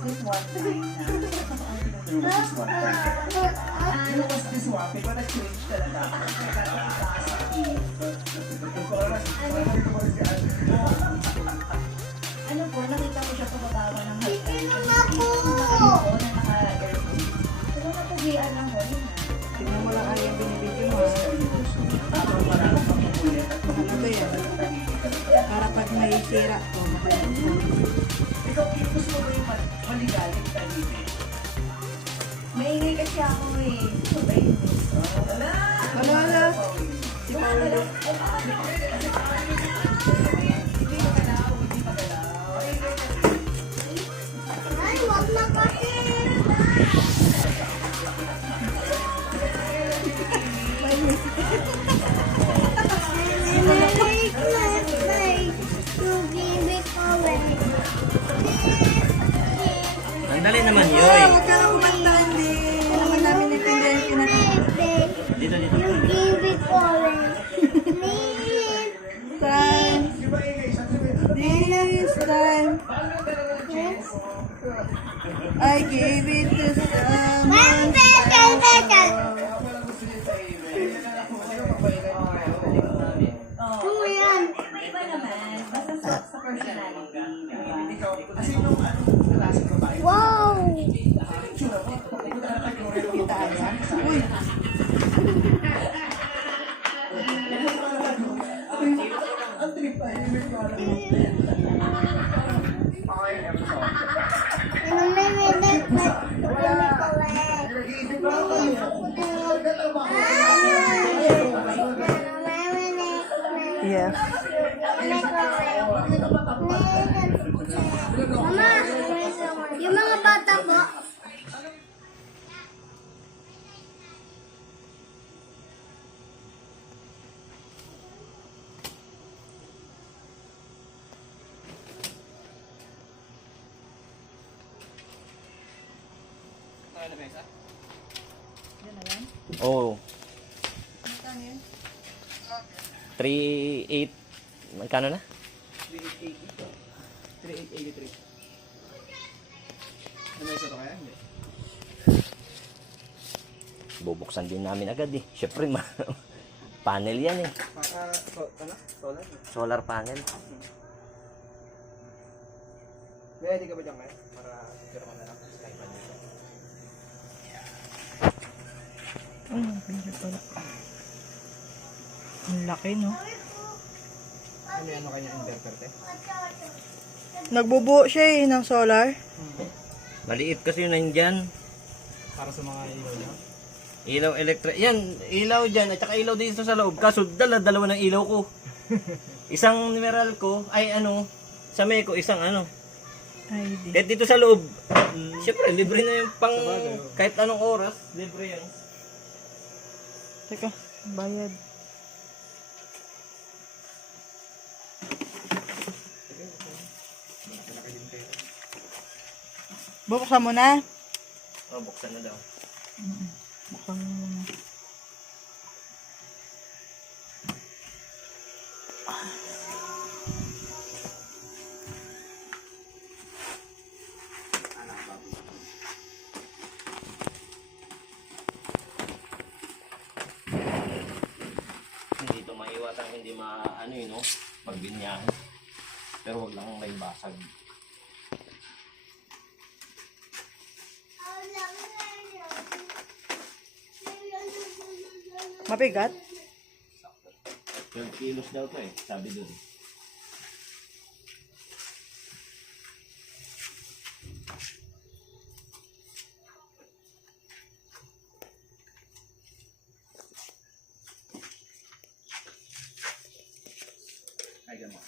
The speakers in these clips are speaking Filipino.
this one time na. There was this one time. There was this one, pero nag-change talaga. Ano po, nakita ko siya pababa ng Tingnan ako! Oo, na naka-aircon. Pero napagian lang mo, yun na. Tingnan mo lang ano yung binibidyo mo. Ano Ano ba yan? Para pag may sira ko, ikaw, gusto mo ba yung maligalig talibin? Maingay kasi ako eh. Sabay mo. Wala! Wala. Si Paolo. Hindi magalaw, hindi magalaw. Ay, wag na kasi! Sandali naman, Yoy. Huwag ka lang kumanta, hindi. Hindi naman namin natindihan yung kinakanta. Dito. Time. This time. I gave it to someone. Ano yan? Iba naman, basta sa personality. Kasi nung klase ko ba, Wow! Uy, ang trip pa, Ano may minute na yes. Mama, yung mga bata po. Oh. 3.8. Magkano na? 3883. Ano may isa to kaya? Hindi. Bubuksan din namin agad eh. Siyempre, panel yan eh. Ano? Solar? Solar panel. Ready ka ba dyan kaya? Para siguro ko na lang. Skype dito. Ay, video pala. Ang laki, no? Ano yan? Ano kanya inverter, te? Nagbubuo siya eh, ng solar. Maliit kasi yun nandyan. Para sa mga ilaw niya. Ilaw electric. Yan, ilaw dyan. At saka ilaw dito sa loob. Kaso dalawa ng ilaw ko. Isang numeral ko, ay ano, sa may ko, isang ano. Ay, di. Kahit dito sa loob, syempre, libre na yung pang, kahit anong oras, libre yan. Teka, bayad. Buksan mo na. Oh, buksan na daw. Buksan mo na. Hindi ito maiwatang hindi ano yun, no? Pagbinyahan. Pero wag lang may basag. Mabigat? 12 kilos daw to eh, sabi doon. Ay, gano'n.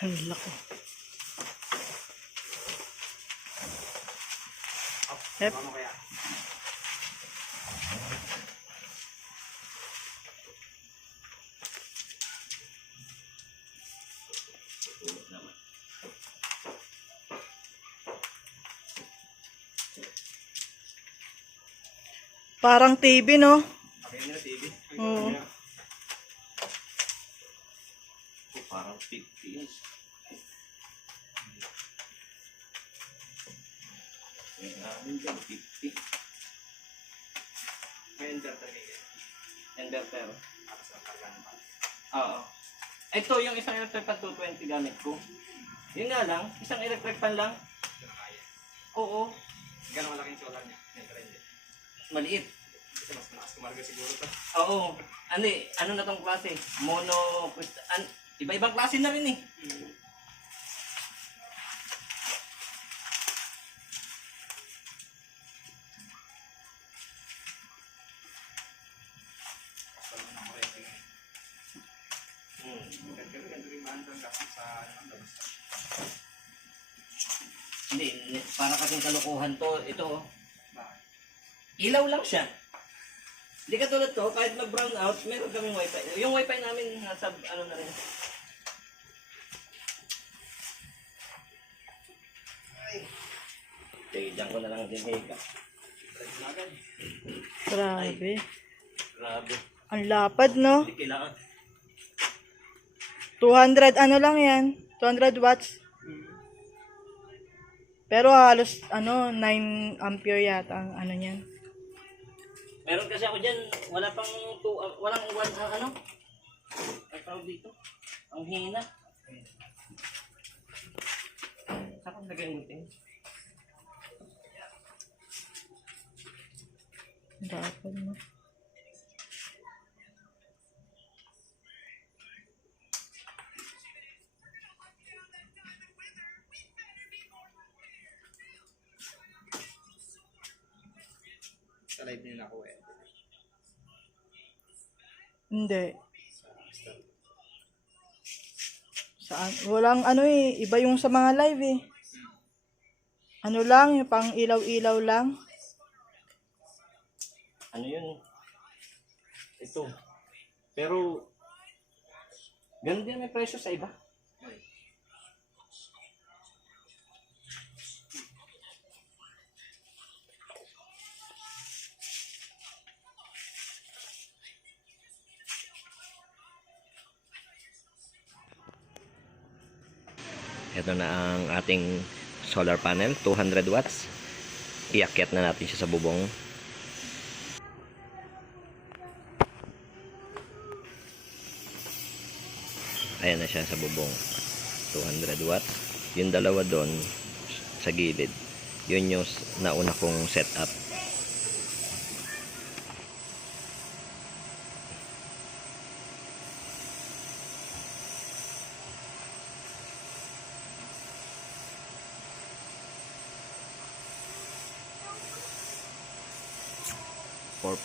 Ang laki. Yep. Parang TV, no? Okay na TV. Oo. Parang 50 inch. May namin dyan, 50. May inverter kayo. Inverter. Oo. Ito yung isang electric pan 220 gamit ko. Yun nga lang, isang electric pan lang. Oo. Gano'ng malaking solar niya? Hindi. Maliit. Kasi mas malakas kumarga siguro to. Oo. Ano na tong klase? Mono, iba-ibang klase na rin eh. Hindi, para kasing kalokohan to. Ito, oh. Ilaw lang siya. Hindi katulad to, kahit mag-brown out, meron kaming wifi. Yung wifi namin, nasa ano na rin. Okay, dyan ko na lang din higa. Grabe. Grabe. Ang lapad, no? Hindi kailangan. 200 ano lang yan. 200 watts. Pero halos 9 ampere yata ang ano niyan. Meron kasi ako dyan, wala pang walang ano? Ang tawag dito. Ang hina. Saan kong lagay yung ting? Dapat, no? Sa live nila ako eh. Hindi. Saan? Walang iba yung sa mga live eh. Ano lang, yung pang ilaw-ilaw lang. Ano yun? Ito. Pero, ganun din may presyo sa iba. Ito na ang ating solar panel, 200 watts. Iakyat na natin siya sa bubong. Ayan na siya sa bubong. 200 watts. Yung dalawa doon sa gilid. Yun yung nauna kong setup.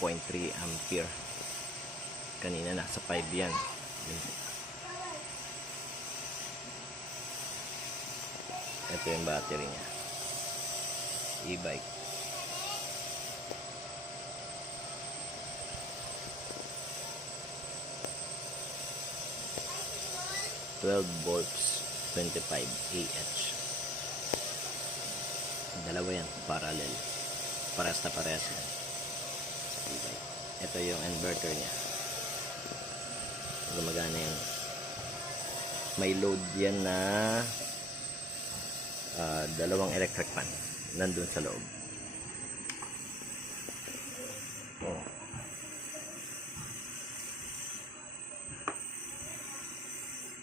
.3 ampere. Kanina nasa 5 yan. Ito yung battery niya. E-bike. volts 25 Ah. Dalawa yan, parallel. Parehas na parehas yan. E-bike. Ito yung inverter niya. Gumagana yan. May load yan na dalawang electric fan nandun sa loob. Oh.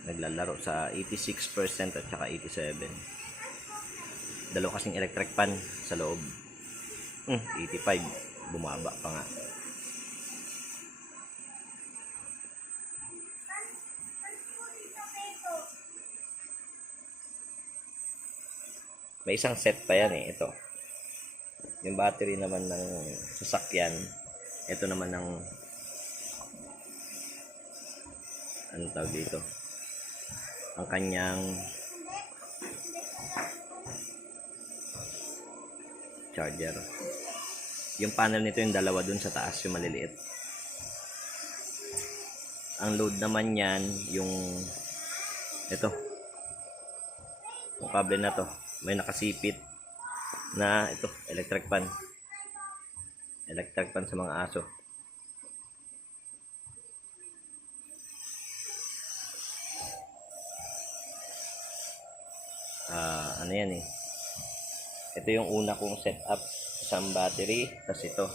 Naglalaro sa 86% at saka 87%. Dalawa kasing electric fan sa loob. 85, bumaba pa nga. May isang set pa yan eh, ito. Yung battery naman ng sasakyan, ito naman ng ano tawag dito? Ang kanyang charger. Yung panel nito yung dalawa dun sa taas, yung maliliit. Ang load naman yan, yung ito. Yung kable na to. May nakasipit na ito, electric fan. Electric fan sa mga aso. Ano yan eh. Ito yung una kong setup. Isang battery, tapos ito.